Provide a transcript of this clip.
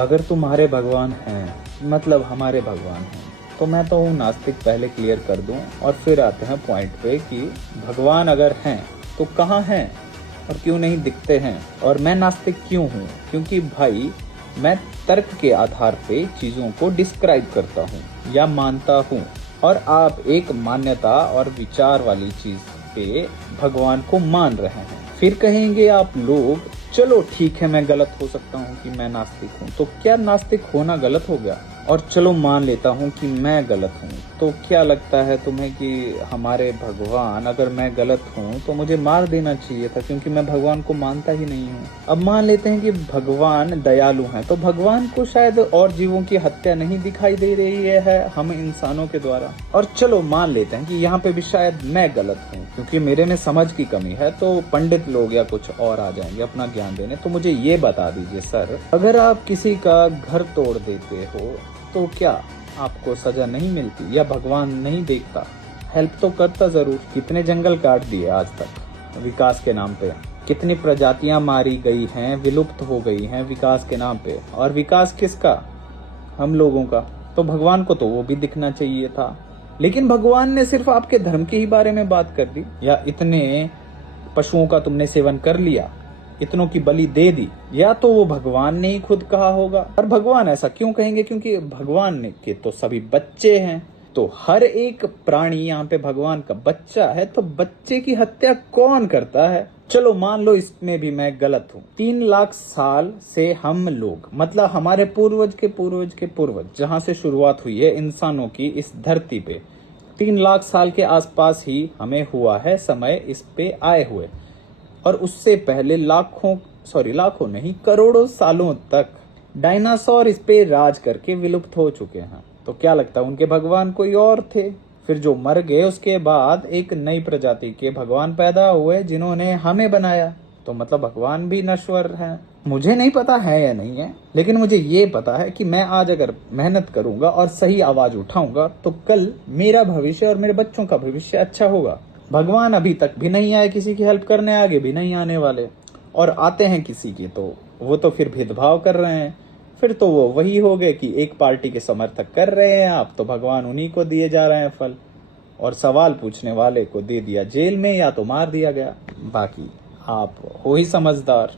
अगर तुम्हारे भगवान हैं मतलब हमारे भगवान हैं तो मैं तो हूँ नास्तिक, पहले क्लियर कर दूं और फिर आते हैं पॉइंट पे कि भगवान अगर हैं तो कहाँ हैं और क्यों नहीं दिखते हैं। और मैं नास्तिक क्यों हूँ? क्योंकि भाई मैं तर्क के आधार पे चीजों को डिस्क्राइब करता हूँ या मानता हूँ, और आप एक मान्यता और विचार वाली चीज पे भगवान को मान रहे हैं। फिर कहेंगे आप लोग चलो ठीक है मैं गलत हो सकता हूँ कि मैं नास्तिक हूँ, तो क्या नास्तिक होना गलत हो गया? और चलो मान लेता हूँ कि मैं गलत हूँ, तो क्या लगता है तुम्हें कि हमारे भगवान, अगर मैं गलत हूँ तो मुझे मार देना चाहिए था क्योंकि मैं भगवान को मानता ही नहीं हूँ। अब मान लेते हैं कि भगवान दयालु हैं, तो भगवान को शायद और जीवों की हत्या नहीं दिखाई दे रही है हम इंसानों के द्वारा। और चलो मान लेते हैं कि यहाँ पे भी शायद मैं गलत हूँ क्योंकि मेरे में समझ की कमी है, तो पंडित लोग या कुछ और आ जाएंगे अपना ज्ञान देने। तो मुझे ये बता दीजिए सर, अगर आप किसी का घर तोड़ देते हो तो क्या आपको सजा नहीं मिलती या भगवान नहीं देखता? हेल्प तो करता जरूर। कितने जंगल काट दिए आज तक विकास के नाम पे, कितनी प्रजातियां मारी गई हैं, विलुप्त हो गई हैं विकास के नाम पे। और विकास किसका? हम लोगों का। तो भगवान को तो वो भी दिखना चाहिए था, लेकिन भगवान ने सिर्फ आपके धर्म के ही बारे में बात कर दी। या इतने पशुओं का तुमने सेवन कर लिया, इतनों की बलि दे दी, या तो वो भगवान ने ही खुद कहा होगा। और भगवान ऐसा क्यों कहेंगे? क्योंकि भगवान के तो सभी बच्चे हैं, तो हर एक प्राणी यहाँ पे भगवान का बच्चा है, तो बच्चे की हत्या कौन करता है? चलो मान लो इसमें भी मैं गलत हूँ। 3 लाख साल से हम लोग, मतलब हमारे पूर्वज के पूर्वज के पूर्वज, जहाँ से शुरुआत हुई है इंसानों की इस धरती पे, 3 लाख साल के आसपास ही हमें हुआ है समय इस पे आए हुए। और उससे पहले लाखों नहीं करोड़ों सालों तक डायनासोर इस पे राज करके विलुप्त हो चुके हैं। तो क्या लगता है उनके भगवान कोई और थे? फिर जो मर गए उसके बाद एक नई प्रजाति के भगवान पैदा हुए जिन्होंने हमें बनाया। तो मतलब भगवान भी नश्वर हैं। मुझे नहीं पता है या नहीं है, लेकिन मुझे ये पता है कि मैं आज अगर मेहनत करूंगा और सही आवाज उठाऊंगा तो कल मेरा भविष्य और मेरे बच्चों का भविष्य अच्छा होगा। भगवान अभी तक भी नहीं आए किसी की हेल्प करने, आगे भी नहीं आने वाले। और आते हैं किसी की तो वो तो फिर भेदभाव कर रहे हैं। फिर तो वो वही हो गए कि एक पार्टी के समर्थक कर रहे हैं आप, तो भगवान उन्हीं को दिए जा रहे हैं फल, और सवाल पूछने वाले को दे दिया जेल में या तो मार दिया गया। बाकी आप हो ही समझदार।